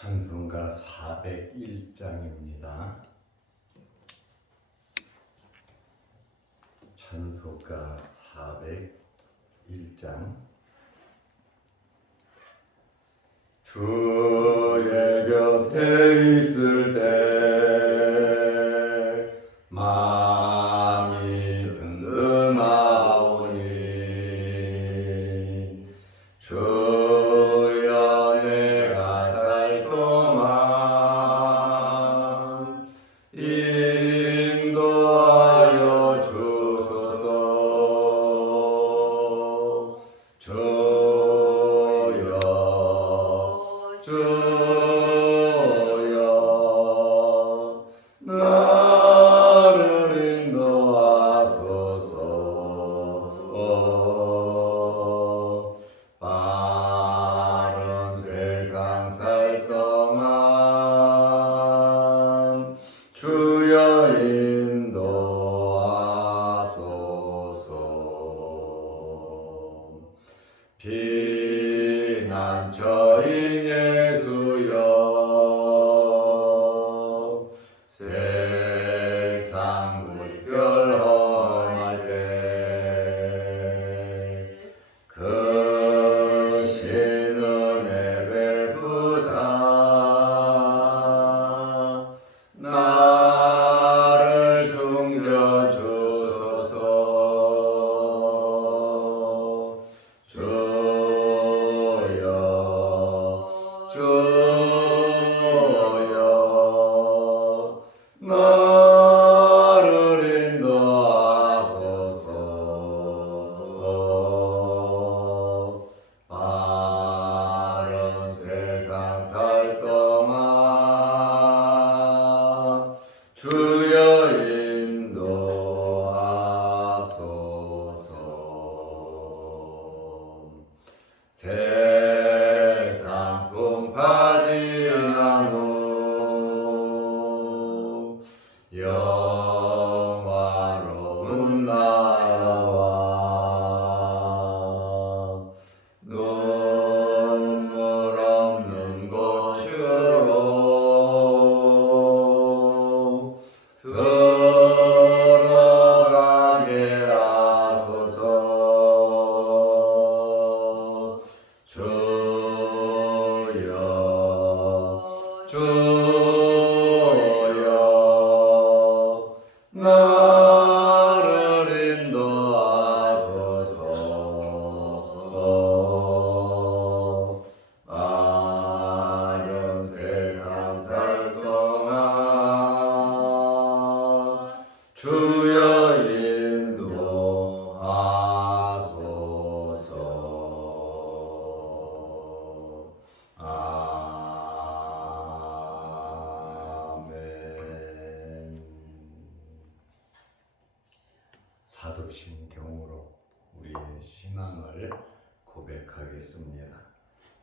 찬송가 401장입니다. 찬송가 401장. 주의 곁에 있을 때 마음이 든든하오니 주여 내가 살 동안 인도하여 주소서. 주여 나를 인도하소서. 바른 세상 살 동안 주여 인도하소서. 피난처인 예수여 세상 물결 험할 때 크신 은혜 베푸사 나를 숨겨주소서. 주여 나를 인도하소서. 바른 세상 살 동안 주여 인도하소서. 세상 풍파지 않고 영화로운 나라와 눈물 없는 곳으로 들어가게 하소서. 주여 나를 인도하소서. 바른 세상 살 동안 주여 인도하소서. 아멘. 사도신경으로 우리의 신앙을 고백하겠습니다.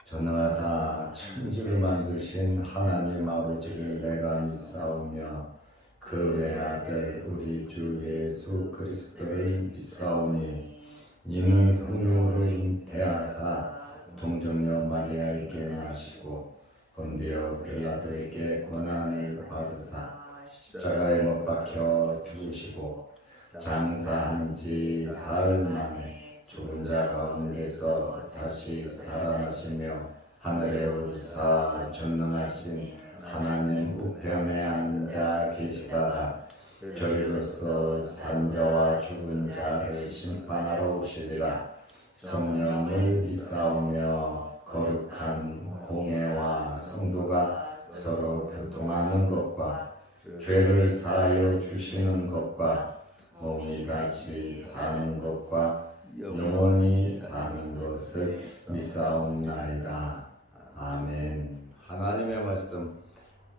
전능하사 천지를 만드신 하나님 아버지를 내가 믿사오며 그 외아들 우리 주 예수 그리스도를 믿사오니 이는 성령으로 잉태하사 동정녀 마리아에게 나시고 본디오 빌라도에게 고난을 받으사 십자가에 못 박혀 죽으시고 장사한 지 사흘 만에 죽은 자 가운데서 다시 살아나시며 하늘에 오르사 전능하신 하나님 우편에 앉아 계시다가 저리로서 산자와 죽은 자를 심판하러 오시리라. 성령을 믿사오며 거룩한 공예와 성도가 서로 교통하는 것과 죄를 사하여 주시는 것과 몸이 다시 사는 것과 영원히 사는 것을 믿사옵나이다. 아멘. 하나님의 말씀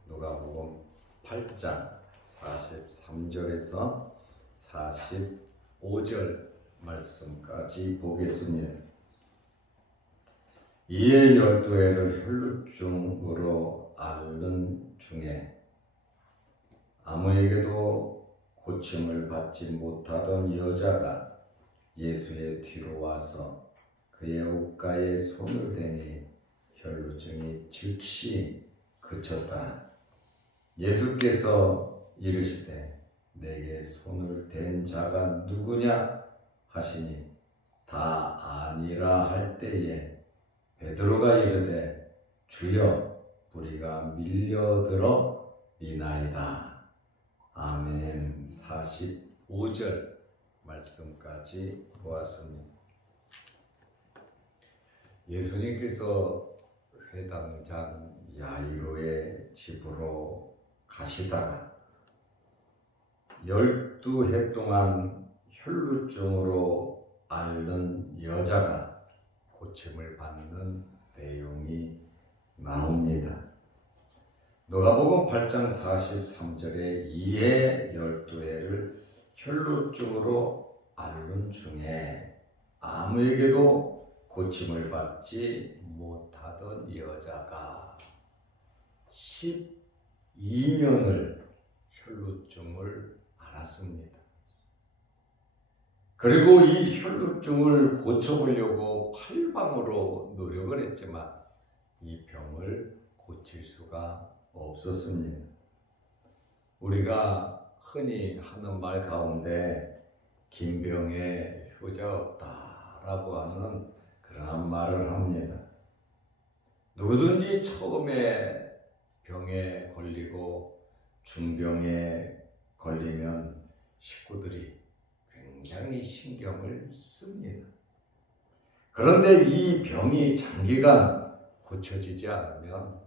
누가복음 8장 43절에서 45절 말씀까지 보겠습니다. 이에 12해를 혈루증으로 앓는 중에 아무에게도 고침을 받지 못하던 여자가 예수의 뒤로 와서 그의 옷가에 손을 대니 혈루증이 즉시 그쳤더라. 예수께서 이르시되 내게 손을 댄 자가 누구냐 하시니 다 아니라 할 때에 베드로가 이르되 주여 우리가 밀려들어 미나이다. 아멘. 45절 말씀까지 보았습니다. 예수님께서 회당장 야이로의 집으로 가시다가 12해 동안 혈루증으로 앓는 여자가 고침을 받는 내용이 나옵니다. 누가복음 8장 43절에 이해 12해를 혈루증으로 앓는 중에 아무에게도 고침을 받지 못하던 여자가 12년을 혈루증을 앓았습니다. 그리고 이 혈루증을 고쳐보려고 팔방으로 노력을 했지만 이 병을 고칠 수가 없었습니다. 우리가 흔히 하는 말 가운데 긴 병에 효자 없다라고 하는 그러한 말을 합니다. 누구든지 처음에 병에 걸리고 중병에 걸리면 식구들이 굉장히 신경을 씁니다. 그런데 이 병이 장기간 고쳐지지 않으면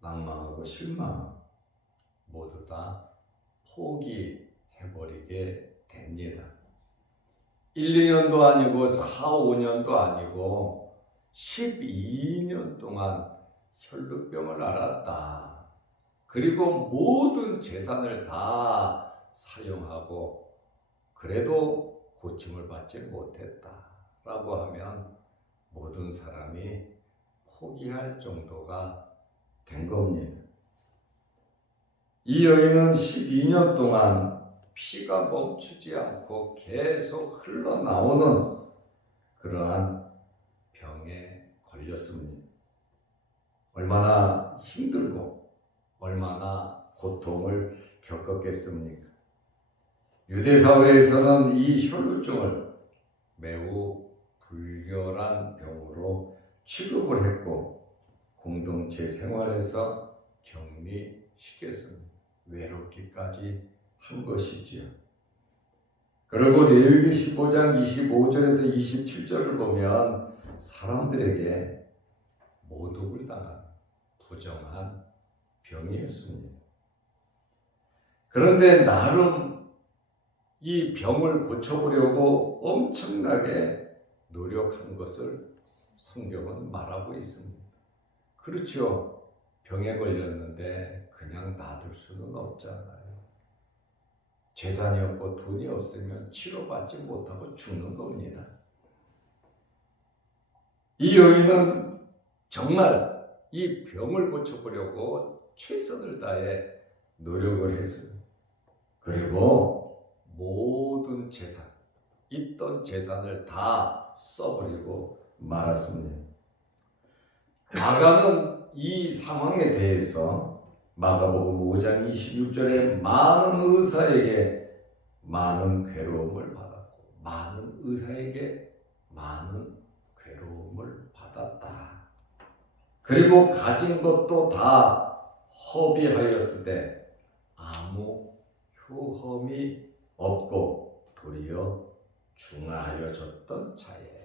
낭망하고 실망 모두 다 포기해버리게 됩니다. 1, 2년도 아니고 4, 5년도 아니고 12년 동안 혈루병을 앓았다. 그리고 모든 재산을 다 사용하고 그래도 고침을 받지 못했다라고 하면 모든 사람이 포기할 정도가 된 겁니다. 이 여인은 12년 동안 피가 멈추지 않고 계속 흘러나오는 그러한 병에 걸렸습니다. 얼마나 힘들고 얼마나 고통을 겪었겠습니까? 유대사회에서는 이 혈루증을 매우 불결한 병으로 취급을 했고 공동체 생활에서 격리시켰습니다. 외롭기까지 한 것이지요. 그리고 레위기 15장 25절에서 27절을 보면 사람들에게 모독을 당한 부정한 병이었습니다. 그런데 나름 이 병을 고쳐보려고 엄청나게 노력한 것을 성경은 말하고 있습니다. 그렇죠. 병에 걸렸는데 그냥 놔둘 수는 없잖아요. 재산이 없고 돈이 없으면 치료받지 못하고 죽는 겁니다. 이 여인은 정말 이 병을 고쳐보려고 최선을 다해 노력을 했어요. 그리고 모든 재산, 있던 재산을 다 써버리고 말았습니다. 마가는 이 상황에 대해서 마가복음 5장 26절에 많은 의사에게 많은 괴로움을 받았고 많은 의사에게 많은 괴로움을 받았다. 그리고 가진 것도 다 허비하였으되 아무 효험이 없고 도리어 중하여졌던 자에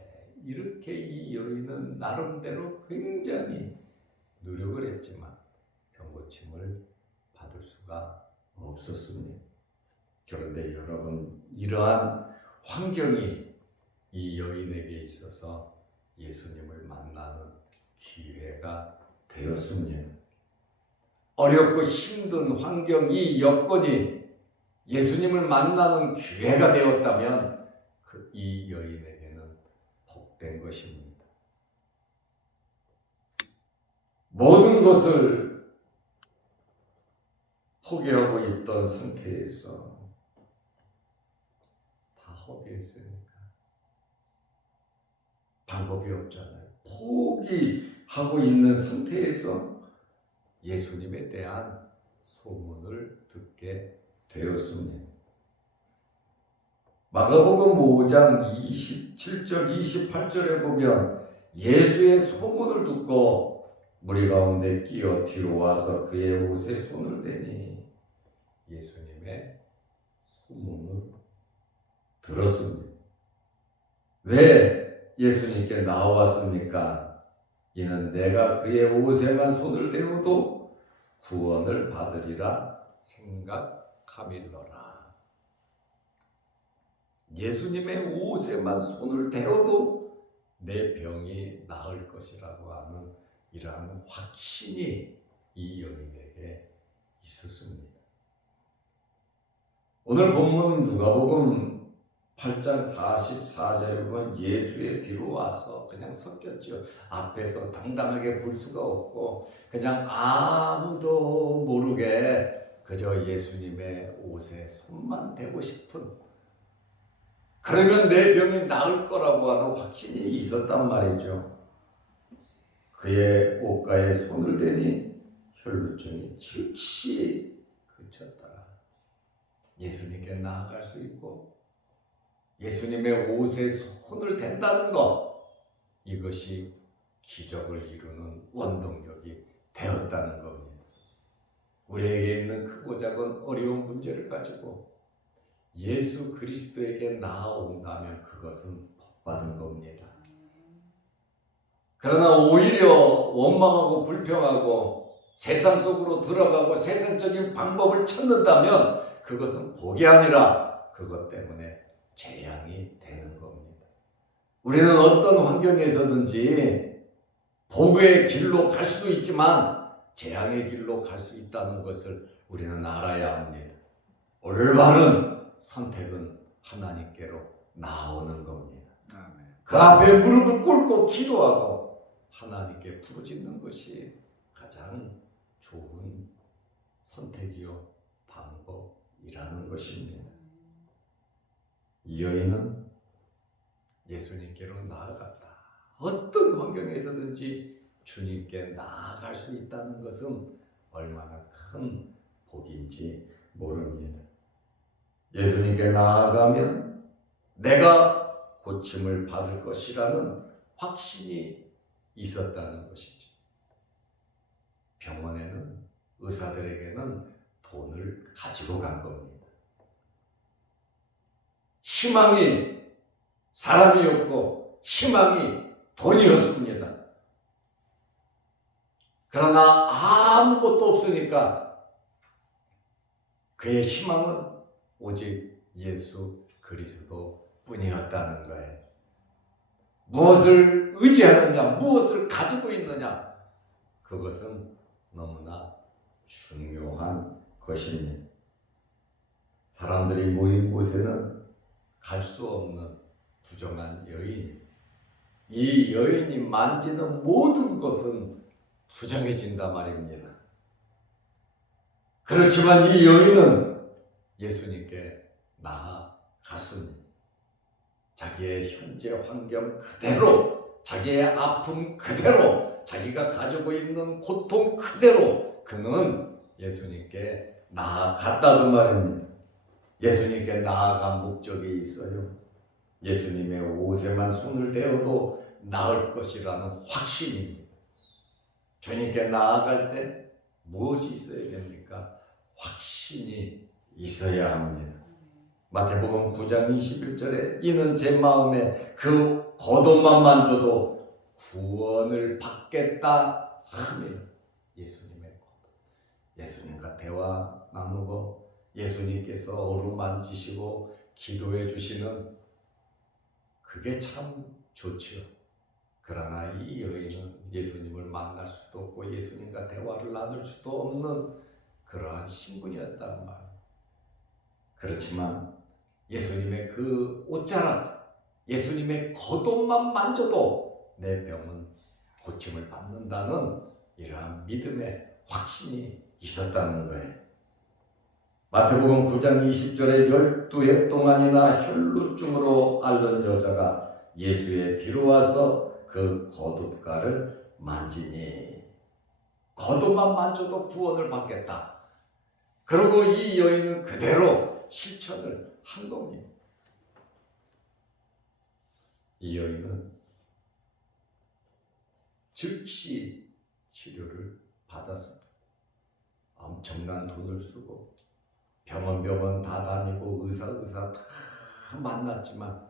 이렇게 이 여인은 나름대로 굉장히 노력을 했지만 병고침을 받을 수가 없었습니다. 그런데 여러분, 이러한 환경이 이 여인에게 있어서 예수님을 만나는 기회가 되었습니다. 어렵고 힘든 환경, 이 여건이 예수님을 만나는 기회가 되었다면 이 여인에게는 복된 것입니다. 모든 것을 포기하고 있던 상태에서 다 허비했으니까 방법이 없잖아요. 포기하고 있는 상태에서 예수님에 대한 소문을 듣게 되었습니다. 마가복음 5장 27절 28절에 보면 예수의 소문을 듣고 무리 가운데 끼어 뒤로 와서 그의 옷에 손을 대니 예수님의 소문을 들었습니다. 왜 예수님께 나왔습니까? 이는 내가 그의 옷에만 손을 대어도 구원을 받으리라 생각함일러라. 예수님의 옷에만 손을 대어도 내 병이 나을 것이라고 하는 이러한 확신이 이 여인에게 있었습니다. 오늘 본문 누가복음 8장 44절에 보면 예수의 뒤로 와서 그냥 섞였죠. 앞에서 당당하게 볼 수가 없고 그냥 아무도 모르게 그저 예수님의 옷에 손만 대고 싶은, 그러면 내 병이 나을 거라고 하는 확신이 있었단 말이죠. 그의 옷가에 손을 대니 혈루증이 즉시 그쳤더라. 예수님께 나아갈 수 있고 예수님의 옷에 손을 댄다는 것, 이것이 기적을 이루는 원동력이 되었다는 겁니다. 우리에게 있는 크고 작은 어려운 문제를 가지고 예수 그리스도에게 나아온다면 그것은 복받은 겁니다. 그러나 오히려 원망하고 불평하고 세상 속으로 들어가고 세상적인 방법을 찾는다면 그것은 복이 아니라 그것 때문에 재앙이 되는 겁니다. 우리는 어떤 환경에서든지 복의 길로 갈 수도 있지만 재앙의 길로 갈 수 있다는 것을 우리는 알아야 합니다. 올바른 선택은 하나님께로 나오는 겁니다. 아멘. 그 앞에 무릎을 꿇고 기도하고 하나님께 부르짖는 것이 가장 좋은 선택이요 방법이라는 것입니다. 이 여인은 예수님께로 나아갔다. 어떤 환경에서든지 주님께 나아갈 수 있다는 것은 얼마나 큰 복인지 모릅니다. 예수님께 나아가면 내가 고침을 받을 것이라는 확신이 있었다는 것이죠. 병원에는, 의사들에게는 돈을 가지고 간 겁니다. 희망이 사람이었고 희망이 돈이었습니다. 그러나 아무것도 없으니까 그의 희망은 오직 예수 그리스도 뿐이었다는 거예요. 무엇을 의지하느냐, 무엇을 가지고 있느냐, 그것은 너무나 중요한 것입니다. 사람들이 모인 곳에는 갈 수 없는 부정한 여인, 이 여인이 만지는 모든 것은 부정해진단 말입니다. 그렇지만 이 여인은 예수님께 나아갔습니다. 자기의 현재 환경 그대로, 자기의 아픔 그대로, 자기가 가지고 있는 고통 그대로 그는 예수님께 나아갔다는 말입니다. 예수님께 나아간 목적이 있어요. 예수님의 옷에만 손을 대어도 나을 것이라는 확신입니다. 주님께 나아갈 때 무엇이 있어야 됩니까? 확신이 있어야 합니다. 마태복음 9장 21절에 이는 제 마음에 그 겉옷만 만져도 구원을 받겠다 하며 예수님의 겉옷, 예수님과 대화 나누고 예수님께서 어루만지시고 기도해 주시는 그게 참 좋죠. 그러나 이 여인은 예수님을 만날 수도 없고 예수님과 대화를 나눌 수도 없는 그러한 신분이었단 말이에요. 그렇지만 예수님의 그 옷자락, 예수님의 겉옷만 만져도 내 병은 고침을 받는다는 이러한 믿음의 확신이 있었다는 거예요. 마태복음 9장 20절에 12해 동안이나 혈루증으로 앓는 여자가 예수의 뒤로 와서 그 겉옷가를 만지니 겉옷만 만져도 구원을 받겠다. 그리고 이 여인은 그대로 실천을 한 겁니다. 이 여인은 즉시 치료를 받았습니다. 엄청난 돈을 쓰고 병원 다 다니고 의사 다 만났지만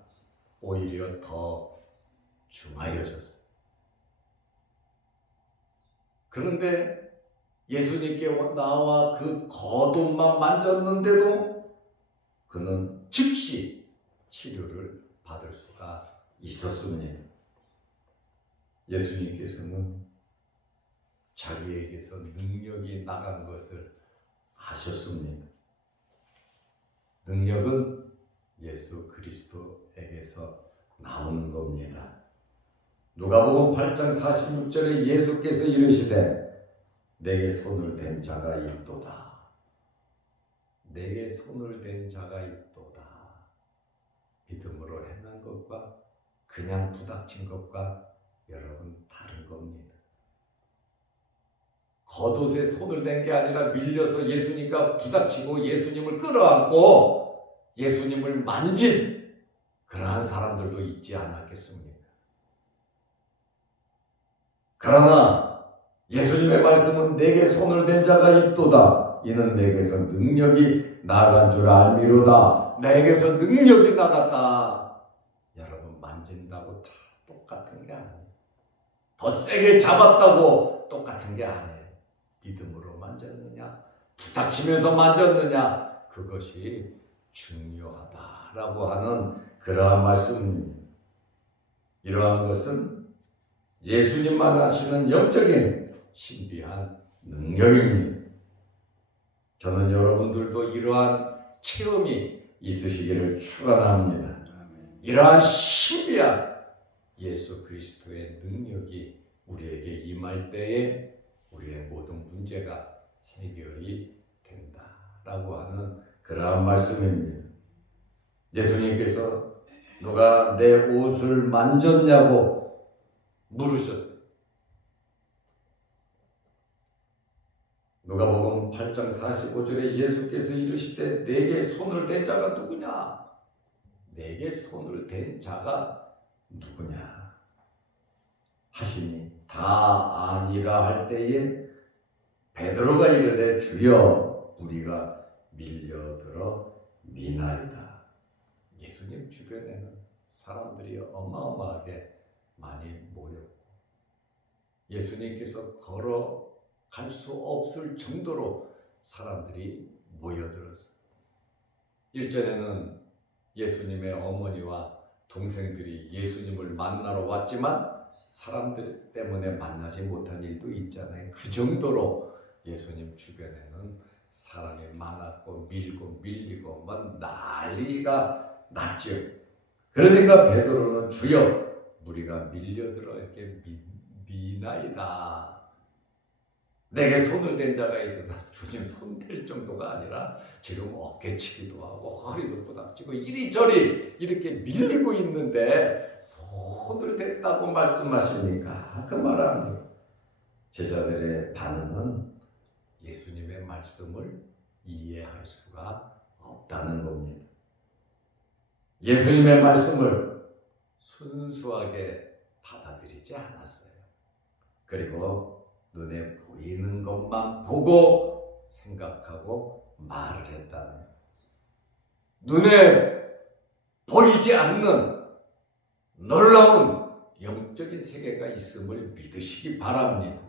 오히려 더 중하여졌어요. 그런데 예수님께 나와 그 겉옷만 만졌는데도 그는 즉시 치료를 받을 수가 있었습니다. 예수님께서는 자기에게서 능력이 나간 것을 아셨습니다. 능력은 예수 그리스도에게서 나오는 겁니다. 누가복음 8장 46절에 예수께서 이르시되 내게 손을 댄 자가 있도다. 내게 손을 댄 자가 있도다. 믿음으로 행한 것과 그냥 부닥친 것과 여러분 다른 겁니다. 겉옷에 손을 댄 게 아니라 밀려서 예수님과 부닥치고 예수님을 끌어안고 예수님을 만진 그러한 사람들도 있지 않았겠습니까? 그러나 예수님의 말씀은 내게 손을 댄 자가 있도다. 이는 내게서 능력이 나간 줄 알미로다. 내게서 능력이 나갔다. 여러분 만진다고 다 똑같은 게 아니에요. 더 세게 잡았다고 똑같은 게 아니에요. 믿음으로 만졌느냐, 부닥치면서 만졌느냐, 그것이 중요하다라고 하는 그러한 말씀입니다. 이러한 것은 예수님만 하시는 영적인 신비한 능력입니다. 저는 여러분들도 이러한 체험이 있으시기를 축원합니다. 이러한 신비한 예수 그리스도의 능력이 우리에게 임할 때에 우리의 모든 문제가 해결이 된다라고 하는 그러한 말씀입니다. 예수님께서 누가 내 옷을 만졌냐고 물으셨어요. 누가복음 8장 45절에 예수께서 이르시되 내게 손을 댄 자가 누구냐? 내게 손을 댄 자가 누구냐? 하시니 다 아니라 할 때에 베드로가 이르되 주여 우리가 밀려들어 미나이다. 예수님 주변에는 사람들이 어마어마하게 많이 모였고 예수님께서 걸어갈 수 없을 정도로 사람들이 모여들었어요. 일전에는 예수님의 어머니와 동생들이 예수님을 만나러 왔지만 사람들 때문에 만나지 못한 일도 있잖아요. 그 정도로 예수님 주변에는 사람이 많았고 밀고 밀리고 막 난리가 났죠. 그러니까 베드로는 주여 우리가 밀려들어 이렇게 미나이다. 내게 손을 댄 자가 있다. 주님 손 댈 정도가 아니라 지금 어깨치기도 하고 허리도 부닥치고 이리저리 이렇게 밀리고 있는데 손을 댔다고 말씀하시니까 그 말합니다. 제자들의 반응은 예수님의 말씀을 이해할 수가 없다는 겁니다. 예수님의 말씀을 순수하게 받아들이지 않았어요. 그리고 눈에 보이는 것만 보고 생각하고 말을 했다는 거예요. 눈에 보이지 않는 놀라운 영적인 세계가 있음을 믿으시기 바랍니다.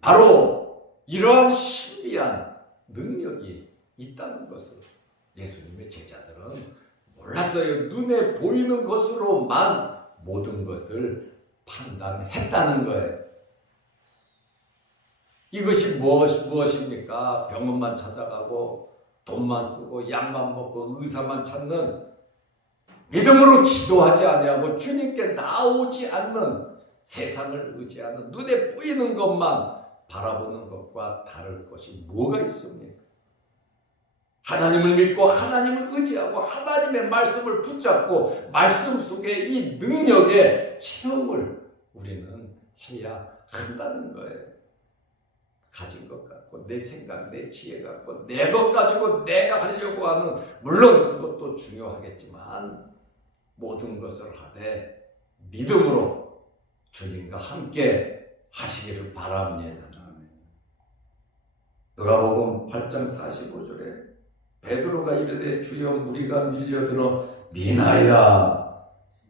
바로 이러한 신비한 능력이 있다는 것을 예수님의 제자들은 몰랐어요. 눈에 보이는 것으로만 모든 것을 판단했다는 거예요. 이것이 무엇입니까? 병원만 찾아가고 돈만 쓰고 약만 먹고 의사만 찾는 믿음으로 기도하지 아니하고 주님께 나오지 않는 세상을 의지하는 눈에 보이는 것만 바라보는 것과 다를 것이 뭐가 있습니까? 하나님을 믿고 하나님을 의지하고 하나님의 말씀을 붙잡고 말씀 속에 이 능력의 체험을 우리는 해야 한다는 거예요. 가진 것 같고 내 생각, 내 지혜 갖고 내 것 가지고 내가 하려고 하는, 물론 그것도 중요하겠지만 모든 것을 하되 믿음으로 주님과 함께 하시기를 바랍니다. 누가복음 8장 45절에 베드로가 이르되 주여 무리가 밀려들어 미나이다.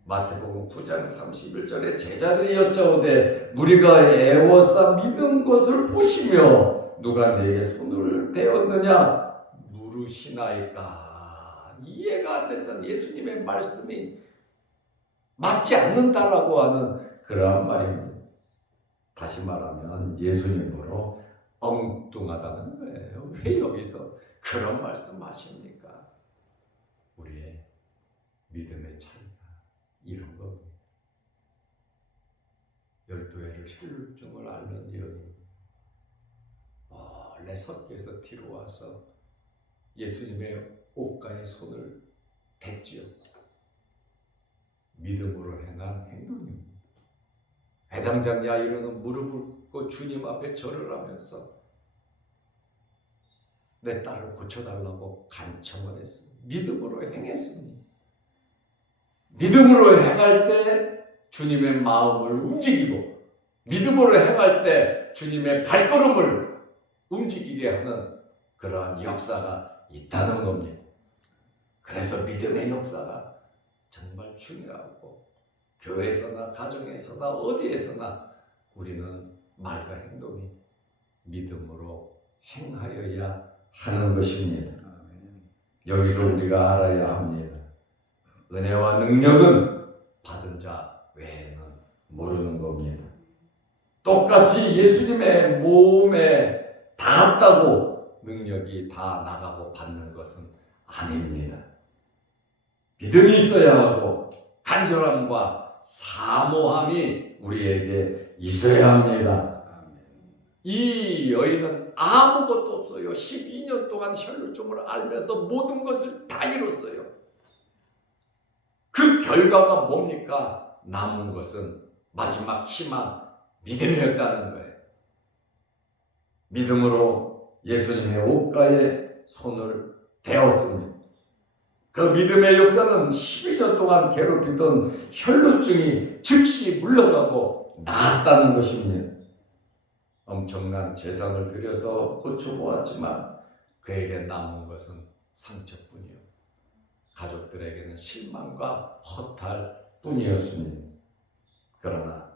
마태복음 9장 31절에 제자들이 여짜오되 무리가 애워싸 믿은 것을 보시며 누가 내게 손을 대었느냐 물으시나이까. 이해가 안 되는 예수님의 말씀이 맞지 않는다라고 하는 그러한 말입니다. 다시 말하면 예수님으로 엉뚱하다는 거예요. 왜 여기서 그런 말씀하십니까? 우리의 믿음의 차이가 이런 겁니다. 12해를 혈루증을 앓는 여인, 원래 섞여서 뒤로 와서 예수님의 옷가에 손을 댔지요. 믿음으로 행한 행동입니다. 해당장 야이로는 무릎을 꿇고 주님 앞에 절을 하면서 내 딸을 고쳐달라고 간청을 했습니다. 믿음으로 행했습니다. 믿음으로 행할 때 주님의 마음을 움직이고 믿음으로 행할 때 주님의 발걸음을 움직이게 하는 그러한 역사가 있다는 겁니다. 그래서 믿음의 역사가 정말 중요하고 교회에서나 가정에서나 어디에서나 우리는 말과 행동이 믿음으로 행하여야 하는 것입니다. 여기서 우리가 알아야 합니다. 은혜와 능력은 받은 자 외에는 모르는 겁니다. 똑같이 예수님의 몸에 닿았다고 능력이 다 나가고 받는 것은 아닙니다. 믿음이 있어야 하고 간절함과 사모함이 우리에게 있어야 합니다. 이 여인은 아무것도 없어요. 12년 동안 혈루증을 앓면서 모든 것을 다 이뤘어요. 그 결과가 뭡니까? 남은 것은 마지막 희망, 믿음이었다는 거예요. 믿음으로 예수님의 옷가에 손을 대었습니다. 그 믿음의 역사는 12년 동안 괴롭히던 혈루증이 즉시 물러가고 나았다는 것입니다. 엄청난 재산을 들여서 고쳐보았지만 그에게 남은 것은 상처뿐이요, 가족들에게는 실망과 허탈 뿐이었습니다. 그러나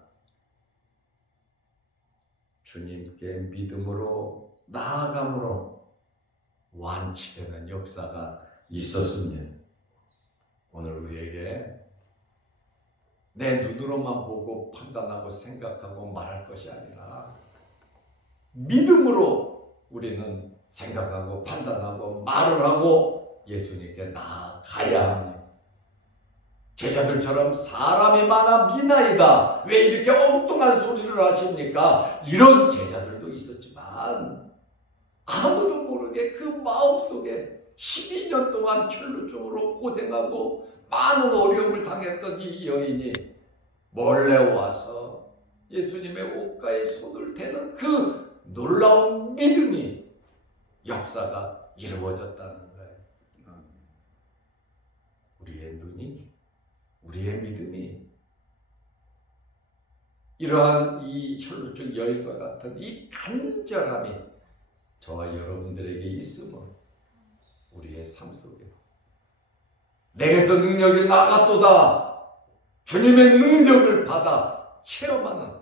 주님께 믿음으로 나아감으로 완치되는 역사가 있었습니다. 오늘 우리에게 내 눈으로만 보고 판단하고 생각하고 말할 것이 아니라 믿음으로 우리는 생각하고 판단하고 말을 하고 예수님께 나아가야 합니다. 제자들처럼 사람이 많아 미나이다, 왜 이렇게 엉뚱한 소리를 하십니까? 이런 제자들도 있었지만 아무도 모르게 그 마음속에 12년 동안 혈루증으로 고생하고 많은 어려움을 당했던 이 여인이 몰래 와서 예수님의 옷가에 손을 대는 그 놀라운 믿음이, 역사가 이루어졌다는 거예요. 우리의 눈이, 우리의 믿음이 이러한 이 혈루증 여인과 같은 이 간절함이 저와 여러분들에게 있음을 우리의 삶 속에 내게서 능력이 나갔도다, 주님의 능력을 받아 체험하는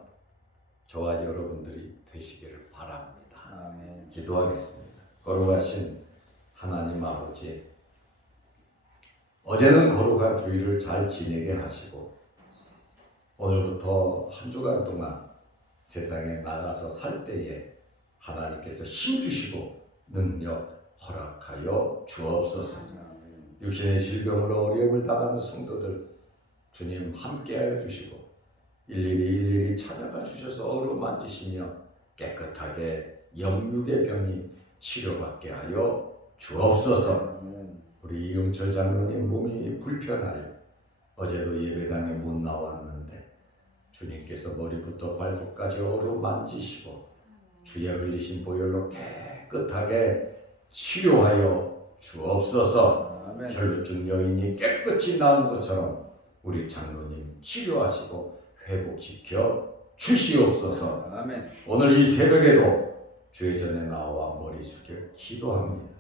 저와 여러분들이 되시기를 바랍니다. 아멘. 기도하겠습니다. 거룩하신 하나님 아버지, 어제는 거룩한 주일을 잘 지내게 하시고 오늘부터 한 주간 동안 세상에 나가서 살 때에 하나님께서 힘 주시고 능력 허락하여 주옵소서. 육신의 질병으로 어려움을 당하는 성도들 주님 함께하여 주시고 일일이 찾아가 주셔서 어루만지시며 깨끗하게 영육의 병이 치료받게 하여 주옵소서. 우리 이용철 장로님 몸이 불편하여 어제도 예배당에 못 나왔는데 주님께서 머리부터 발끝까지 어루만지시고 주의 흘리신 보혈로 깨끗하게 치료하여 주옵소서. 아멘. 혈루증 여인이 깨끗이 나은 것처럼 우리 장로님 치료하시고 회복시켜 주시옵소서. 아멘. 오늘 이 새벽에도 주의 전에 나와 머리 숙여 기도합니다.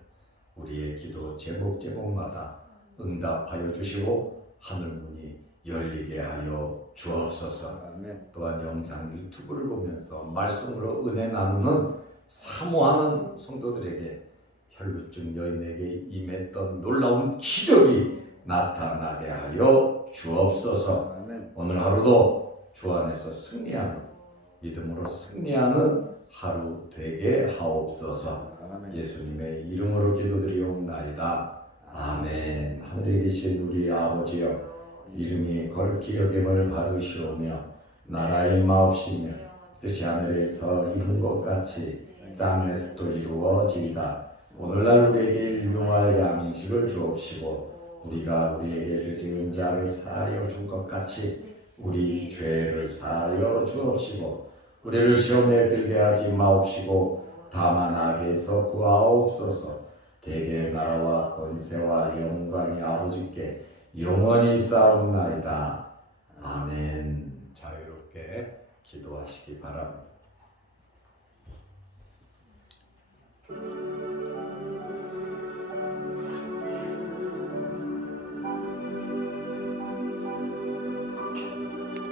우리의 기도 제목마다 응답하여 주시고 하늘문이 열리게 하여 주옵소서. 아멘. 또한 영상 유튜브를 보면서 말씀으로 은혜 나누는 사모하는 성도들에게 혈루증 여인에게 임했던 놀라운 기적이 나타나게 하여 주옵소서. 아멘. 오늘 하루도 주 안에서 승리하는, 믿음으로 승리하는 하루 되게 하옵소서. 아멘. 예수님의 이름으로 기도드리옵나이다. 아멘. 하늘에 계신 우리 아버지여, 이름이 거룩히 여김을 받으시오며 나라의 마옵시며 뜻이 하늘에서 이룬 것 같이 땅에서도 이루어지이다. 오늘날 우리에게 일용할 양식을 주옵시고 우리가 우리에게 죄 지은 자를 사하여 준 것 같이 우리 죄를 사하여 주옵시고 우리를 시험에 들게 하지 마옵시고 다만 악에서 구하옵소서. 대개의 나라와 권세와 영광이 아버지께 영원히 쌓옵나이다. 아멘. 자유롭게 기도하시기 바랍니다.